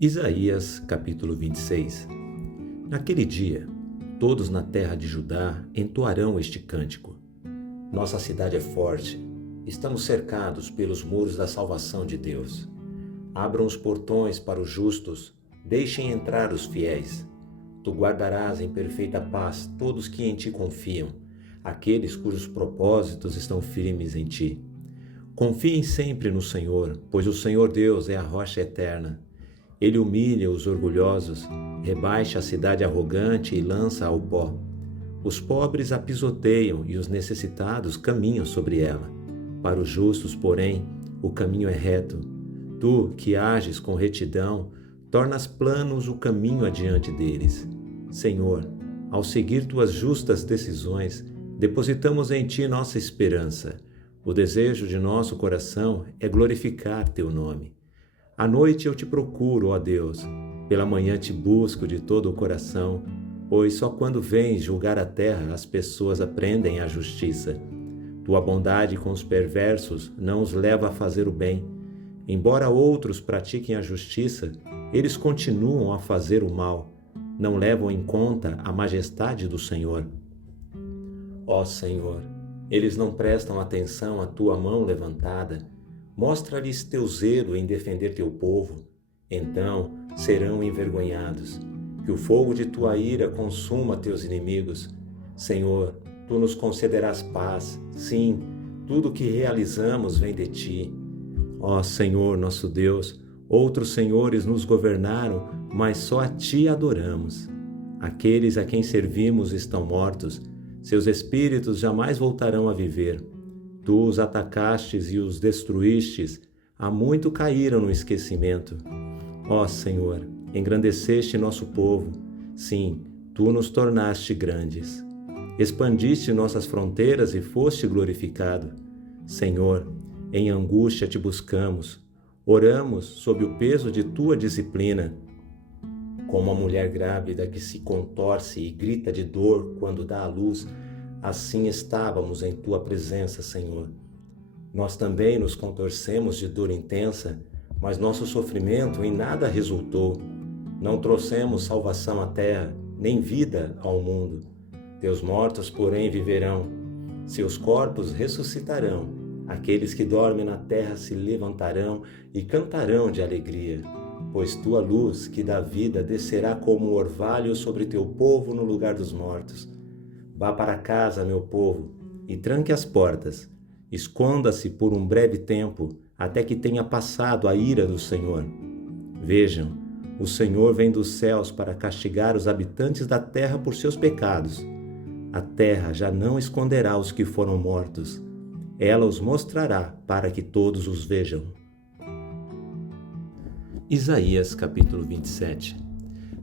Isaías capítulo 26. Naquele dia, todos na terra de Judá entoarão este cântico. Nossa cidade é forte, estamos cercados pelos muros da salvação de Deus. Abram os portões para os justos, deixem entrar os fiéis. Tu guardarás em perfeita paz todos que em ti confiam, aqueles cujos propósitos estão firmes em ti. Confiem sempre no Senhor, pois o Senhor Deus é a rocha eterna. Ele humilha os orgulhosos, rebaixa a cidade arrogante e lança ao pó. Os pobres a pisoteiam e os necessitados caminham sobre ela. Para os justos, porém, o caminho é reto. Tu, que ages com retidão, tornas planos o caminho adiante deles. Senhor, ao seguir tuas justas decisões, depositamos em ti nossa esperança. O desejo de nosso coração é glorificar teu nome. À noite eu te procuro, ó Deus, pela manhã te busco de todo o coração, pois só quando vens julgar a terra as pessoas aprendem a justiça. Tua bondade com os perversos não os leva a fazer o bem. Embora outros pratiquem a justiça, eles continuam a fazer o mal. Não levam em conta a majestade do Senhor. Ó Senhor, eles não prestam atenção à tua mão levantada. Mostra-lhes teu zelo em defender teu povo, então serão envergonhados. Que o fogo de tua ira consuma teus inimigos. Senhor, tu nos concederás paz. Sim, tudo o que realizamos vem de ti. Ó Senhor, nosso Deus, outros senhores nos governaram, mas só a ti adoramos. Aqueles a quem servimos estão mortos, seus espíritos jamais voltarão a viver. Tu os atacastes e os destruístes, há muito caíram no esquecimento. Ó Senhor, engrandeceste nosso povo, sim, tu nos tornaste grandes. Expandiste nossas fronteiras e foste glorificado. Senhor, em angústia te buscamos, oramos sob o peso de tua disciplina. Como a mulher grávida que se contorce e grita de dor quando dá à luz, assim estávamos em tua presença, Senhor. Nós também nos contorcemos de dor intensa, mas nosso sofrimento em nada resultou. Não trouxemos salvação à terra, nem vida ao mundo. Teus mortos, porém, viverão. Seus corpos ressuscitarão. Aqueles que dormem na terra se levantarão e cantarão de alegria. Pois tua luz, que dá vida, descerá como um orvalho sobre teu povo no lugar dos mortos. Vá para casa, meu povo, e tranque as portas. Esconda-se por um breve tempo, até que tenha passado a ira do Senhor. Vejam, o Senhor vem dos céus para castigar os habitantes da terra por seus pecados. A terra já não esconderá os que foram mortos. Ela os mostrará para que todos os vejam. Isaías capítulo 27.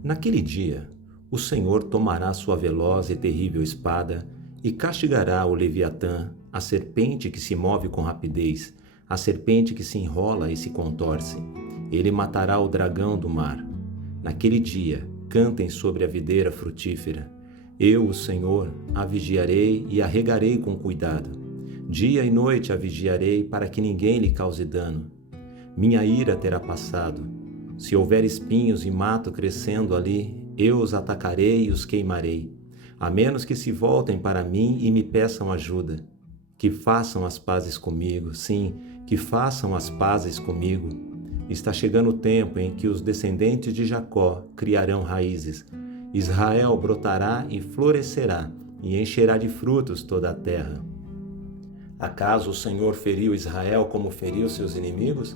Naquele dia, o Senhor tomará sua veloz e terrível espada e castigará o Leviatã, a serpente que se move com rapidez, a serpente que se enrola e se contorce. Ele matará o dragão do mar. Naquele dia, cantem sobre a videira frutífera. Eu, o Senhor, a vigiarei e a regarei com cuidado. Dia e noite a vigiarei para que ninguém lhe cause dano. Minha ira terá passado. Se houver espinhos e mato crescendo ali, eu os atacarei e os queimarei, a menos que se voltem para mim e me peçam ajuda. Que façam as pazes comigo, sim, que façam as pazes comigo. Está chegando o tempo em que os descendentes de Jacó criarão raízes. Israel brotará e florescerá, e encherá de frutos toda a terra. Acaso o Senhor feriu Israel como feriu seus inimigos?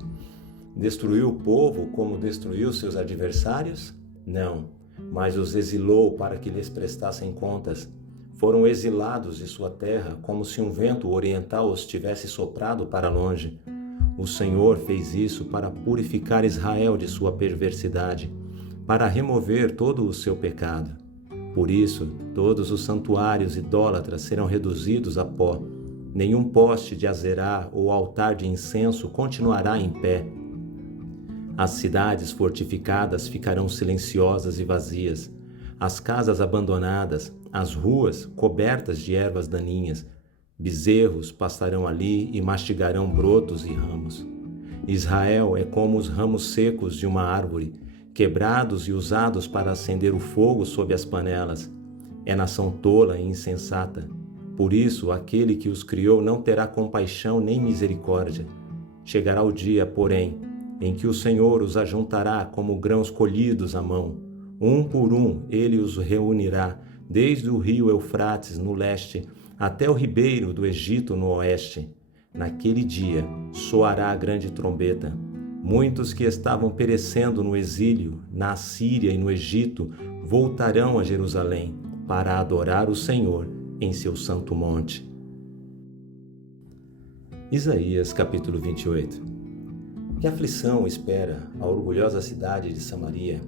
Destruiu o povo como destruiu seus adversários? Não. Mas os exilou para que lhes prestassem contas. Foram exilados de sua terra, como se um vento oriental os tivesse soprado para longe. O Senhor fez isso para purificar Israel de sua perversidade, para remover todo o seu pecado. Por isso, todos os santuários idólatras serão reduzidos a pó. Nenhum poste de Azerá ou altar de incenso continuará em pé. As cidades fortificadas ficarão silenciosas e vazias, as casas abandonadas, as ruas cobertas de ervas daninhas. Bezerros pastarão ali e mastigarão brotos e ramos. Israel é como os ramos secos de uma árvore, quebrados e usados para acender o fogo sob as panelas. É nação tola e insensata. Por isso, aquele que os criou não terá compaixão nem misericórdia. Chegará o dia, porém, em que o Senhor os ajuntará como grãos colhidos à mão. Um por um ele os reunirá, desde o rio Eufrates no leste até o ribeiro do Egito no oeste. Naquele dia soará a grande trombeta. Muitos que estavam perecendo no exílio, na Assíria e no Egito, voltarão a Jerusalém para adorar o Senhor em seu santo monte. Isaías capítulo 28. Que aflição espera a orgulhosa cidade de Samaria,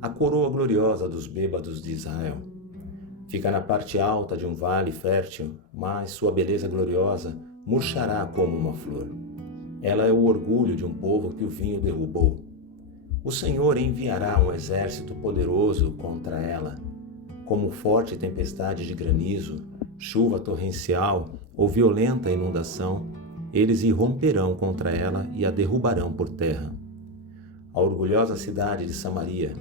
a coroa gloriosa dos bêbados de Israel. Fica na parte alta de um vale fértil, mas sua beleza gloriosa murchará como uma flor. Ela é o orgulho de um povo que o vinho derrubou. O Senhor enviará um exército poderoso contra ela, como forte tempestade de granizo, chuva torrencial ou violenta inundação. Eles irromperão contra ela e a derrubarão por terra. A orgulhosa cidade de Samaria,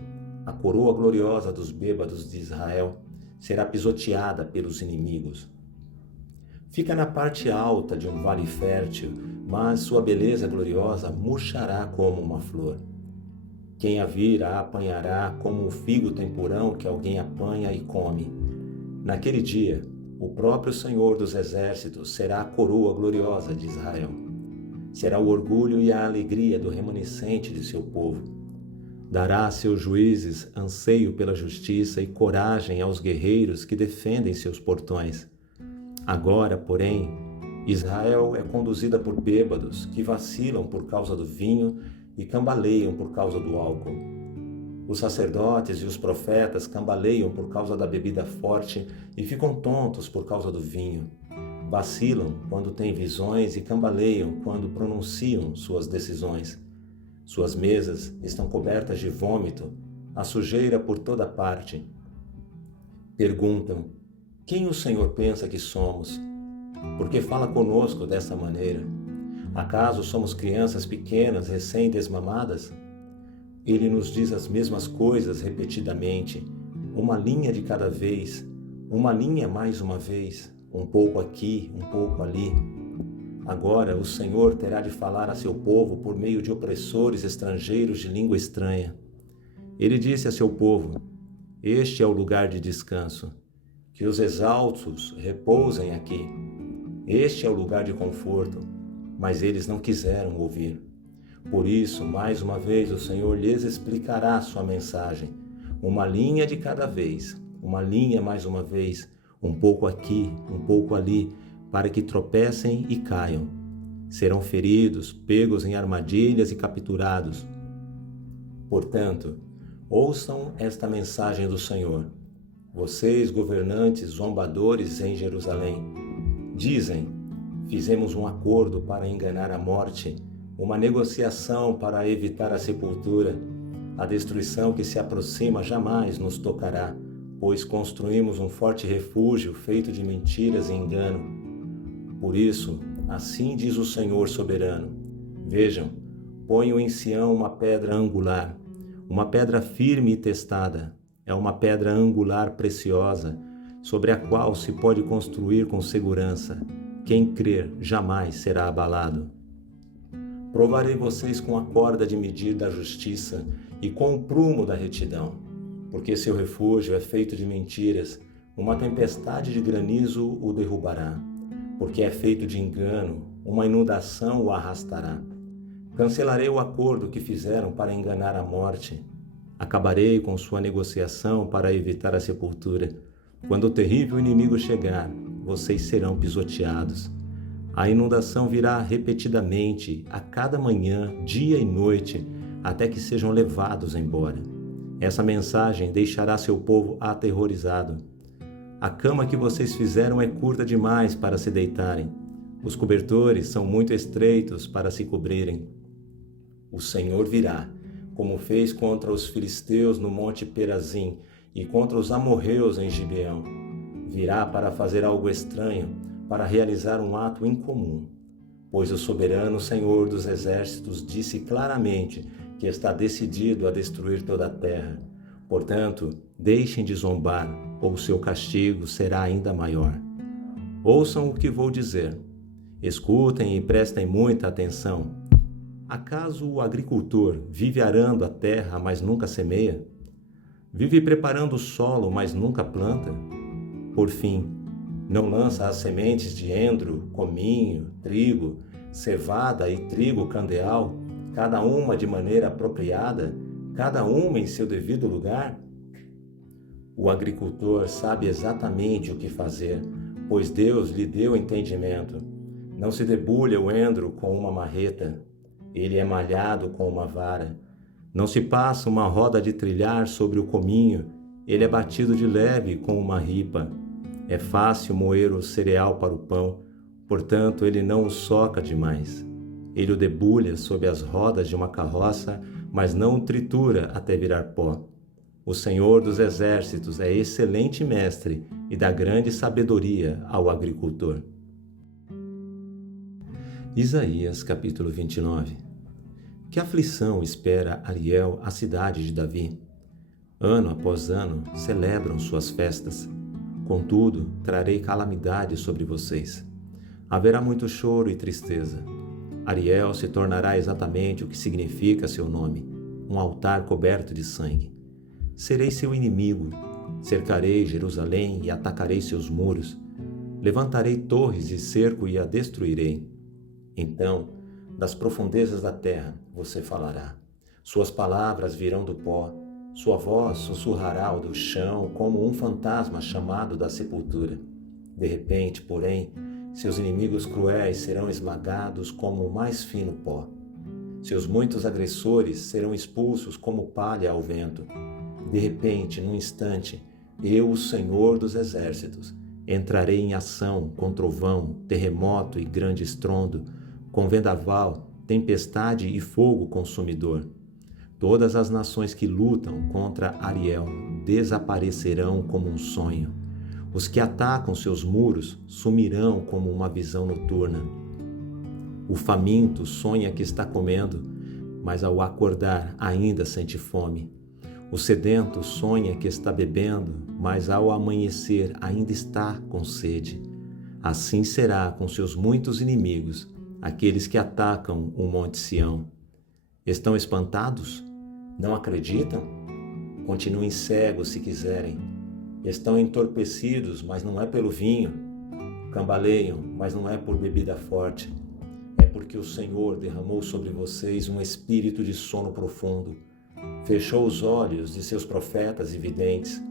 a coroa gloriosa dos bêbados de Israel, será pisoteada pelos inimigos. Fica na parte alta de um vale fértil, mas sua beleza gloriosa murchará como uma flor. Quem a vir a apanhará como o figo tempurão que alguém apanha e come. Naquele dia, o próprio Senhor dos Exércitos será a coroa gloriosa de Israel. Será o orgulho e a alegria do remanescente de seu povo. Dará a seus juízes anseio pela justiça e coragem aos guerreiros que defendem seus portões. Agora, porém, Israel é conduzida por bêbados que vacilam por causa do vinho e cambaleiam por causa do álcool. Os sacerdotes e os profetas cambaleiam por causa da bebida forte e ficam tontos por causa do vinho. Vacilam quando têm visões e cambaleiam quando pronunciam suas decisões. Suas mesas estão cobertas de vômito, a sujeira por toda parte. Perguntam: quem o Senhor pensa que somos? Por que fala conosco dessa maneira? Acaso somos crianças pequenas, recém-desmamadas? Ele nos diz as mesmas coisas repetidamente, uma linha de cada vez, uma linha mais uma vez, um pouco aqui, um pouco ali. Agora o Senhor terá de falar a seu povo por meio de opressores estrangeiros de língua estranha. Ele disse a seu povo: este é o lugar de descanso, que os exaltos repousem aqui. Este é o lugar de conforto, mas eles não quiseram ouvir. Por isso, mais uma vez, o Senhor lhes explicará sua mensagem. Uma linha de cada vez, uma linha mais uma vez, um pouco aqui, um pouco ali, para que tropecem e caiam. Serão feridos, pegos em armadilhas e capturados. Portanto, ouçam esta mensagem do Senhor. Vocês, governantes, zombadores em Jerusalém, dizem: fizemos um acordo para enganar a morte, uma negociação para evitar a sepultura. A destruição que se aproxima jamais nos tocará, pois construímos um forte refúgio feito de mentiras e engano. Por isso, assim diz o Senhor soberano: vejam, ponho em Sião uma pedra angular, uma pedra firme e testada. É uma pedra angular preciosa, sobre a qual se pode construir com segurança. Quem crer jamais será abalado. Provarei vocês com a corda de medir da justiça e com o prumo da retidão, porque seu refúgio é feito de mentiras, uma tempestade de granizo o derrubará. Porque é feito de engano, uma inundação o arrastará. Cancelarei o acordo que fizeram para enganar a morte. Acabarei com sua negociação para evitar a sepultura. Quando o terrível inimigo chegar, vocês serão pisoteados. A inundação virá repetidamente, a cada manhã, dia e noite, até que sejam levados embora. Essa mensagem deixará seu povo aterrorizado. A cama que vocês fizeram é curta demais para se deitarem. Os cobertores são muito estreitos para se cobrirem. O Senhor virá, como fez contra os filisteus no monte Perazim e contra os amorreus em Gibeão. Virá para fazer algo estranho, para realizar um ato incomum. Pois o soberano Senhor dos Exércitos disse claramente que está decidido a destruir toda a terra. Portanto, deixem de zombar, ou seu castigo será ainda maior. Ouçam o que vou dizer. Escutem e prestem muita atenção. Acaso o agricultor vive arando a terra, mas nunca semeia? Vive preparando o solo, mas nunca planta? Por fim, não lança as sementes de endro, cominho, trigo, cevada e trigo candeal, cada uma de maneira apropriada, cada uma em seu devido lugar? O agricultor sabe exatamente o que fazer, pois Deus lhe deu entendimento. Não se debulha o endro com uma marreta, ele é malhado com uma vara. Não se passa uma roda de trilhar sobre o cominho, ele é batido de leve com uma ripa. É fácil moer o cereal para o pão, portanto ele não o soca demais. Ele o debulha sob as rodas de uma carroça, mas não o tritura até virar pó. O Senhor dos Exércitos é excelente mestre e dá grande sabedoria ao agricultor. Isaías capítulo 29. Que aflição espera Ariel, a cidade de Davi? Ano após ano celebram suas festas. Contudo, trarei calamidade sobre vocês. Haverá muito choro e tristeza. Ariel se tornará exatamente o que significa seu nome, um altar coberto de sangue. Serei seu inimigo, cercarei Jerusalém e atacarei seus muros. Levantarei torres de cerco e a destruirei. Então, das profundezas da terra você falará. Suas palavras virão do pó, sua voz sussurrará do chão como um fantasma chamado da sepultura. De repente, porém, seus inimigos cruéis serão esmagados como o mais fino pó. Seus muitos agressores serão expulsos como palha ao vento. De repente, num instante, eu, o Senhor dos Exércitos, entrarei em ação com trovão, terremoto e grande estrondo, com vendaval, tempestade e fogo consumidor. Todas as nações que lutam contra Ariel desaparecerão como um sonho. Os que atacam seus muros sumirão como uma visão noturna. O faminto sonha que está comendo, mas ao acordar ainda sente fome. O sedento sonha que está bebendo, mas ao amanhecer ainda está com sede. Assim será com seus muitos inimigos, aqueles que atacam o Monte Sião. Estão espantados? Não acreditam? Continuem cegos se quiserem. Estão entorpecidos, mas não é pelo vinho. Cambaleiam, mas não é por bebida forte. É porque o Senhor derramou sobre vocês um espírito de sono profundo. Fechou os olhos de seus profetas e videntes.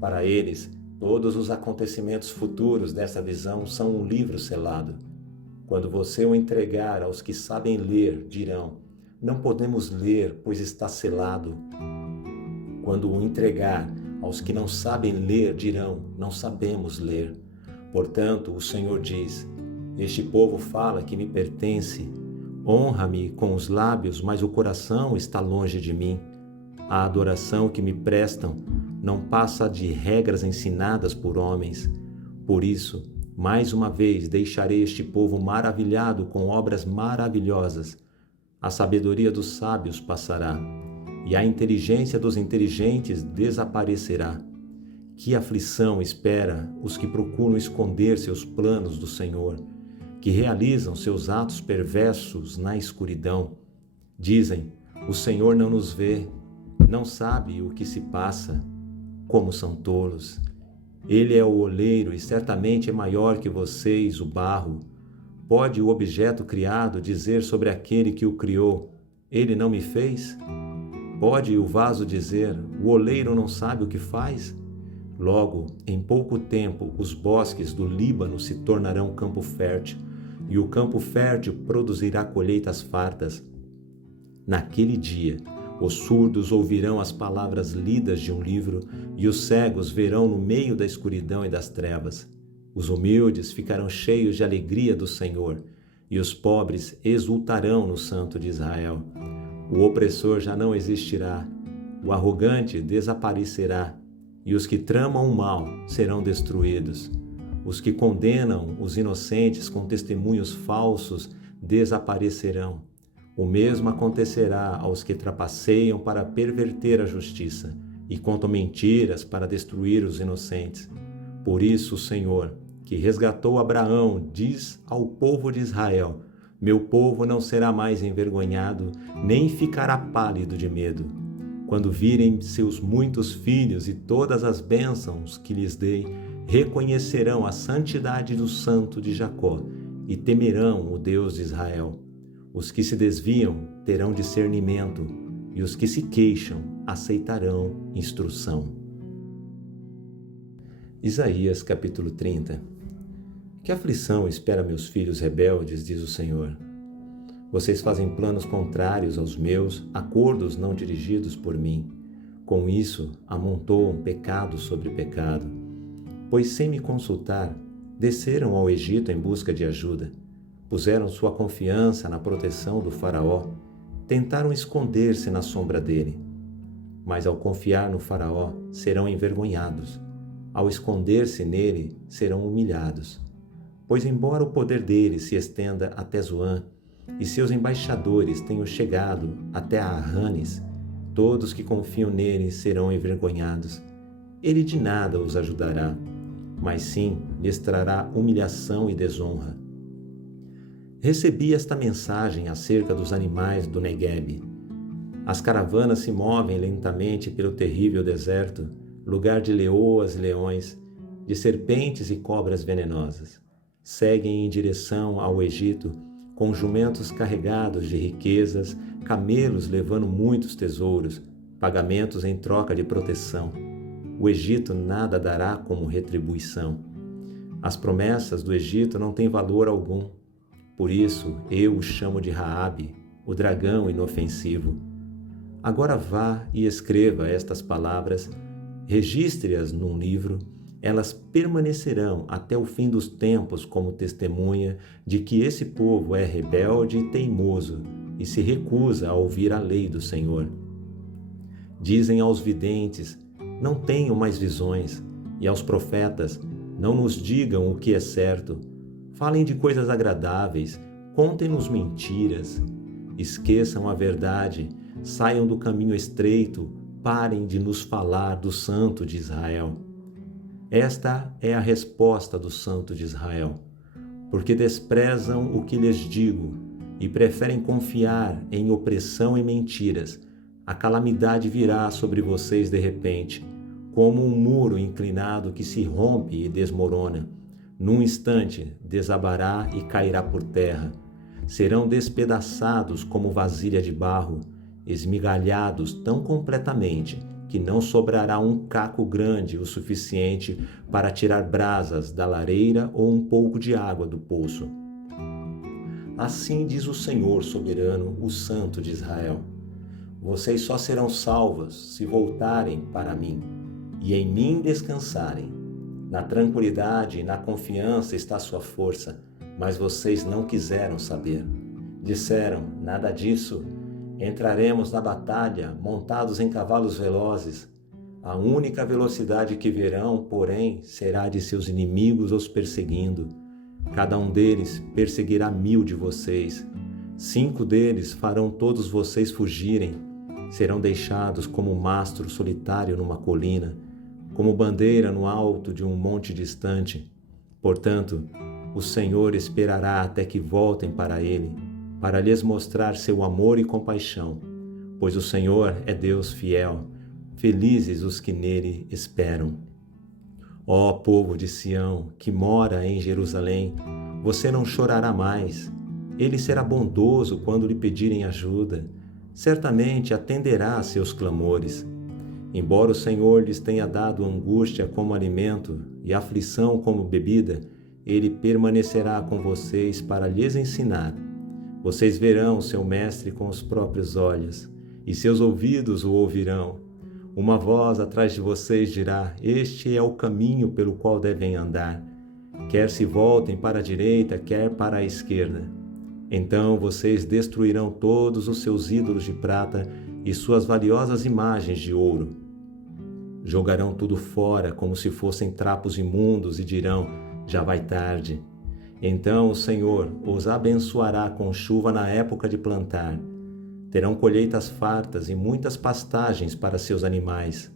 Para eles, todos os acontecimentos futuros dessa visão são um livro selado. Quando você o entregar aos que sabem ler, dirão: não podemos ler, pois está selado. Quando o entregar aos que não sabem ler, dirão: não sabemos ler. Portanto, o Senhor diz: este povo fala que me pertence. Honra-me com os lábios, mas o coração está longe de mim. A adoração que me prestam não passa de regras ensinadas por homens. Por isso, mais uma vez deixarei este povo maravilhado com obras maravilhosas. A sabedoria dos sábios passará, e a inteligência dos inteligentes desaparecerá. Que aflição espera os que procuram esconder seus planos do Senhor, que realizam seus atos perversos na escuridão. Dizem: o Senhor não nos vê, não sabe o que se passa. Como são tolos! Ele é o oleiro e certamente é maior que vocês, o barro. Pode o objeto criado dizer sobre aquele que o criou: ele não me fez? Pode o vaso dizer: o oleiro não sabe o que faz? Logo, em pouco tempo, os bosques do Líbano se tornarão campo fértil, e o campo fértil produzirá colheitas fartas. Naquele dia, os surdos ouvirão as palavras lidas de um livro, e os cegos verão no meio da escuridão e das trevas. Os humildes ficarão cheios de alegria do Senhor, e os pobres exultarão no Santo de Israel. O opressor já não existirá, o arrogante desaparecerá, e os que tramam o mal serão destruídos. Os que condenam os inocentes com testemunhos falsos desaparecerão. O mesmo acontecerá aos que trapaceiam para perverter a justiça e contam mentiras para destruir os inocentes. Por isso o Senhor, que resgatou Abraão, diz ao povo de Israel: meu povo não será mais envergonhado, nem ficará pálido de medo. Quando virem seus muitos filhos e todas as bênçãos que lhes dei, reconhecerão a santidade do Santo de Jacó e temerão o Deus de Israel. Os que se desviam terão discernimento, e os que se queixam aceitarão instrução. Isaías capítulo 30. Que aflição espera meus filhos rebeldes, diz o Senhor. Vocês fazem planos contrários aos meus, acordos não dirigidos por mim. Com isso, amontoam pecado sobre pecado. Pois sem me consultar, desceram ao Egito em busca de ajuda. Puseram sua confiança na proteção do faraó. Tentaram esconder-se na sombra dele. Mas ao confiar no faraó, serão envergonhados. Ao esconder-se nele, serão humilhados. Pois embora o poder dele se estenda até Zoan, e seus embaixadores tenham chegado até a Arranes, todos que confiam nele serão envergonhados. Ele de nada os ajudará, mas sim lhes trará humilhação e desonra. Recebi esta mensagem acerca dos animais do Neguebe. As caravanas se movem lentamente pelo terrível deserto, lugar de leoas e leões, de serpentes e cobras venenosas. Seguem em direção ao Egito, com jumentos carregados de riquezas, camelos levando muitos tesouros, pagamentos em troca de proteção. O Egito nada dará como retribuição. As promessas do Egito não têm valor algum. Por isso eu o chamo de Raabe, o dragão inofensivo. Agora vá e escreva estas palavras, registre-as num livro. Elas permanecerão até o fim dos tempos como testemunha de que esse povo é rebelde e teimoso e se recusa a ouvir a lei do Senhor. Dizem aos videntes: não tenham mais visões, e aos profetas: não nos digam o que é certo. Falem de coisas agradáveis, contem-nos mentiras. Esqueçam a verdade, saiam do caminho estreito, parem de nos falar do Santo de Israel. Esta é a resposta do Santo de Israel. Porque desprezam o que lhes digo e preferem confiar em opressão e mentiras, a calamidade virá sobre vocês de repente, como um muro inclinado que se rompe e desmorona. Num instante desabará e cairá por terra. Serão despedaçados como vasilha de barro, esmigalhados tão completamente que não sobrará um caco grande o suficiente para tirar brasas da lareira ou um pouco de água do poço. Assim diz o Senhor soberano, o Santo de Israel: vocês só serão salvos se voltarem para mim e em mim descansarem. Na tranquilidade e na confiança está sua força, mas vocês não quiseram saber. Disseram: nada disso. Entraremos na batalha montados em cavalos velozes. A única velocidade que verão, porém, será de seus inimigos os perseguindo. Cada um deles perseguirá 1000 de vocês. 5 deles farão todos vocês fugirem. Serão deixados como mastro solitário numa colina, como bandeira no alto de um monte distante. Portanto, o Senhor esperará até que voltem para Ele, para lhes mostrar seu amor e compaixão, pois o Senhor é Deus fiel, felizes os que nele esperam. Ó povo de Sião, que mora em Jerusalém, você não chorará mais. Ele será bondoso quando lhe pedirem ajuda. Certamente atenderá a seus clamores. Embora o Senhor lhes tenha dado angústia como alimento e aflição como bebida, Ele permanecerá com vocês para lhes ensinar. Vocês verão seu mestre com os próprios olhos, e seus ouvidos o ouvirão. Uma voz atrás de vocês dirá: este é o caminho pelo qual devem andar. Quer se voltem para a direita, quer para a esquerda. Então vocês destruirão todos os seus ídolos de prata e suas valiosas imagens de ouro. Jogarão tudo fora como se fossem trapos imundos e dirão: já vai tarde. Então o Senhor os abençoará com chuva na época de plantar. Terão colheitas fartas e muitas pastagens para seus animais.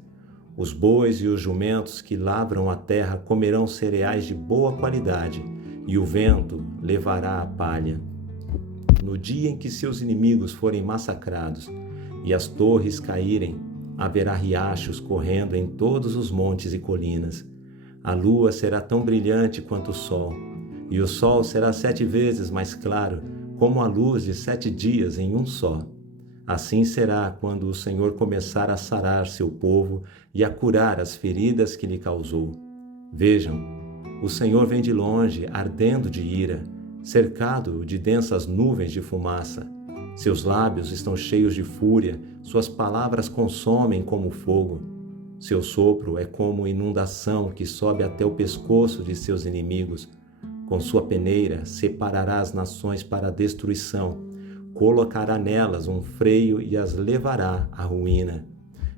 Os bois e os jumentos que lavram a terra comerão cereais de boa qualidade, e o vento levará a palha. No dia em que seus inimigos forem massacrados e as torres caírem, haverá riachos correndo em todos os montes e colinas. A lua será tão brilhante quanto o sol, e o sol será 7 vezes mais claro, como a luz de 7 dias em um só. Assim será quando o Senhor começar a sarar seu povo e a curar as feridas que lhe causou. Vejam, o Senhor vem de longe, ardendo de ira, cercado de densas nuvens de fumaça. Seus lábios estão cheios de fúria, suas palavras consomem como fogo. Seu sopro é como inundação que sobe até o pescoço de seus inimigos. Com sua peneira separará as nações para a destruição, colocará nelas um freio e as levará à ruína.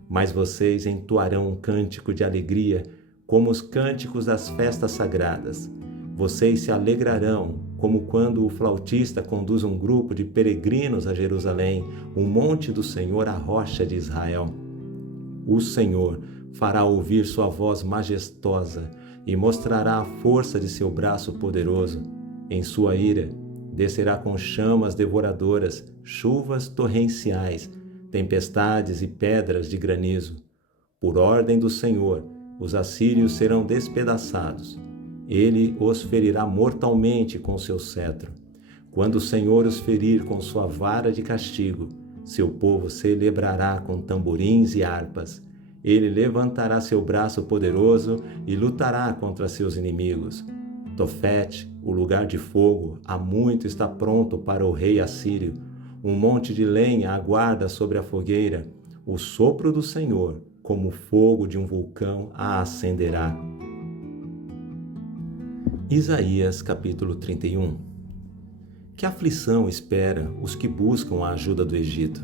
Mas vocês entoarão um cântico de alegria, como os cânticos das festas sagradas. Vocês se alegrarão, como quando o flautista conduz um grupo de peregrinos a Jerusalém, o monte do Senhor, a rocha de Israel. O Senhor fará ouvir sua voz majestosa e mostrará a força de seu braço poderoso. Em sua ira, descerá com chamas devoradoras, chuvas torrenciais, tempestades e pedras de granizo. Por ordem do Senhor, os assírios serão despedaçados. Ele os ferirá mortalmente com seu cetro. Quando o Senhor os ferir com sua vara de castigo, seu povo celebrará com tamborins e harpas. Ele levantará seu braço poderoso e lutará contra seus inimigos. Tofete, o lugar de fogo, há muito está pronto para o rei assírio. Um monte de lenha aguarda sobre a fogueira. O sopro do Senhor, como o fogo de um vulcão, a acenderá. Isaías capítulo 31. Que aflição espera os que buscam a ajuda do Egito,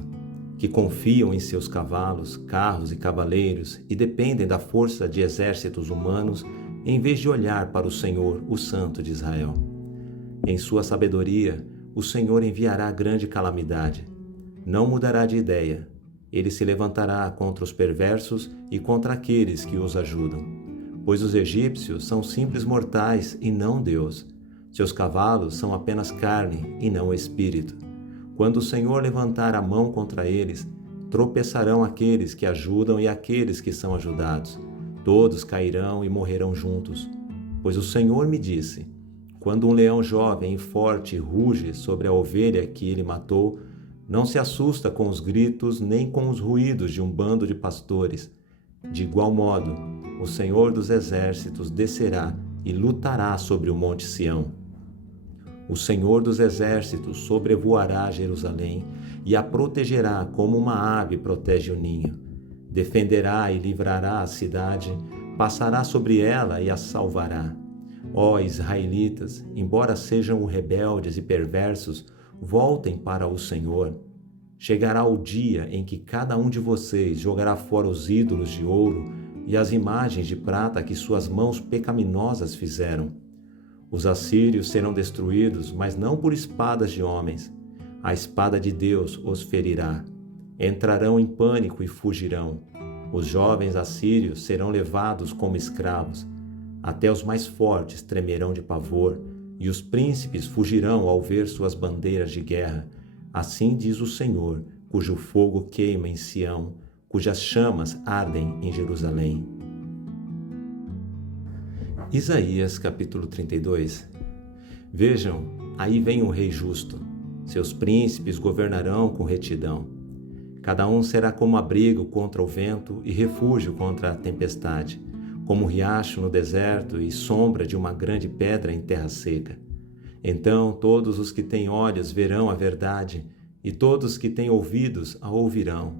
que confiam em seus cavalos, carros e cavaleiros e dependem da força de exércitos humanos, em vez de olhar para o Senhor, o Santo de Israel. Em sua sabedoria, o Senhor enviará grande calamidade. Não mudará de ideia. Ele se levantará contra os perversos e contra aqueles que os ajudam. Pois os egípcios são simples mortais e não Deus. Seus cavalos são apenas carne e não espírito. Quando o Senhor levantar a mão contra eles, tropeçarão aqueles que ajudam e aqueles que são ajudados. Todos cairão e morrerão juntos. Pois o Senhor me disse: quando um leão jovem e forte ruge sobre a ovelha que ele matou, não se assusta com os gritos nem com os ruídos de um bando de pastores. De igual modo, o Senhor dos exércitos descerá e lutará sobre o monte Sião. O Senhor dos exércitos sobrevoará Jerusalém e a protegerá como uma ave protege o ninho. Defenderá e livrará a cidade, passará sobre ela e a salvará. Ó israelitas, embora sejam rebeldes e perversos, voltem para o Senhor. Chegará o dia em que cada um de vocês jogará fora os ídolos de ouro e as imagens de prata que suas mãos pecaminosas fizeram. Os assírios serão destruídos, mas não por espadas de homens. A espada de Deus os ferirá. Entrarão em pânico e fugirão. Os jovens assírios serão levados como escravos. Até os mais fortes tremerão de pavor, e os príncipes fugirão ao ver suas bandeiras de guerra. Assim diz o Senhor, cujo fogo queima em Sião, cujas chamas ardem em Jerusalém. Isaías capítulo 32. Vejam, aí vem um rei justo. Seus príncipes governarão com retidão. Cada um será como abrigo contra o vento e refúgio contra a tempestade, como riacho no deserto e sombra de uma grande pedra em terra seca. Então todos os que têm olhos verão a verdade, e todos que têm ouvidos a ouvirão.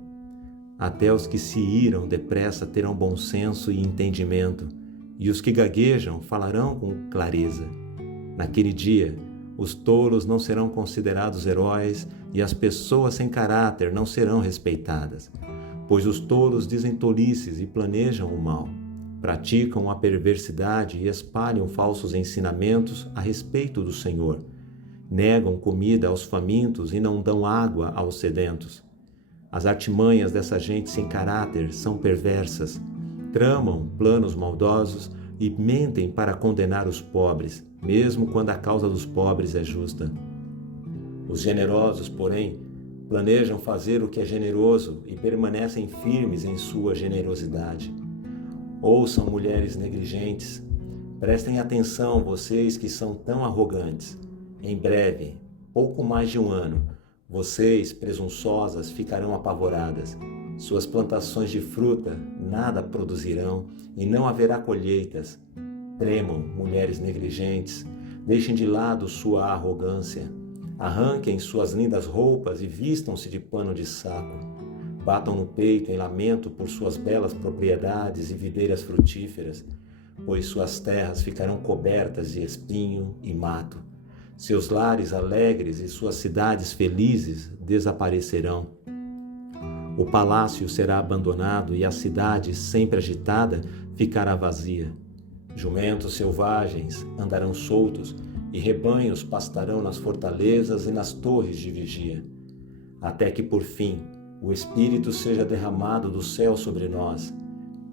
Até os que se iram depressa terão bom senso e entendimento, e os que gaguejam falarão com clareza. Naquele dia, os tolos não serão considerados heróis e as pessoas sem caráter não serão respeitadas, pois os tolos dizem tolices e planejam o mal. praticam a perversidade e espalham falsos ensinamentos a respeito do Senhor. Negam comida aos famintos e não dão água aos sedentos. As artimanhas dessa gente sem caráter são perversas. Tramam planos maldosos e mentem para condenar os pobres, mesmo quando a causa dos pobres é justa. Os generosos, porém, planejam fazer o que é generoso e permanecem firmes em sua generosidade. Ouçam, mulheres negligentes, prestem atenção, vocês que são tão arrogantes. Em breve, pouco mais de um ano, vocês, presunçosas, ficarão apavoradas. Suas plantações de fruta nada produzirão e não haverá colheitas. Tremam, mulheres negligentes, deixem de lado sua arrogância. Arranquem suas lindas roupas e vistam-se de pano de saco. Batam no peito em lamento por suas belas propriedades e videiras frutíferas, pois suas terras ficarão cobertas de espinho e mato. Seus lares alegres e suas cidades felizes desaparecerão. O palácio será abandonado e a cidade, sempre agitada, ficará vazia. Jumentos selvagens andarão soltos e rebanhos pastarão nas fortalezas e nas torres de vigia, até que, por fim, o Espírito seja derramado do céu sobre nós.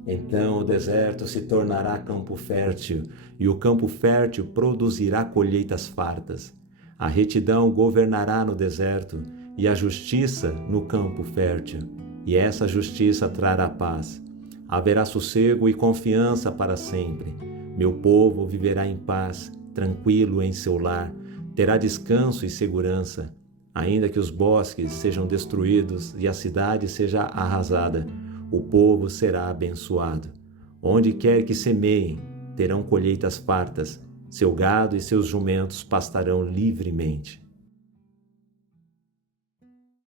Então o deserto se tornará campo fértil, e o campo fértil produzirá colheitas fartas. A retidão governará no deserto, e a justiça no campo fértil, e essa justiça trará paz. Haverá sossego e confiança para sempre. Meu povo viverá em paz, tranquilo em seu lar, terá descanso e segurança. Ainda que os bosques sejam destruídos e a cidade seja arrasada, o povo será abençoado. Onde quer que semeiem, terão colheitas fartas. Seu gado e seus jumentos pastarão livremente.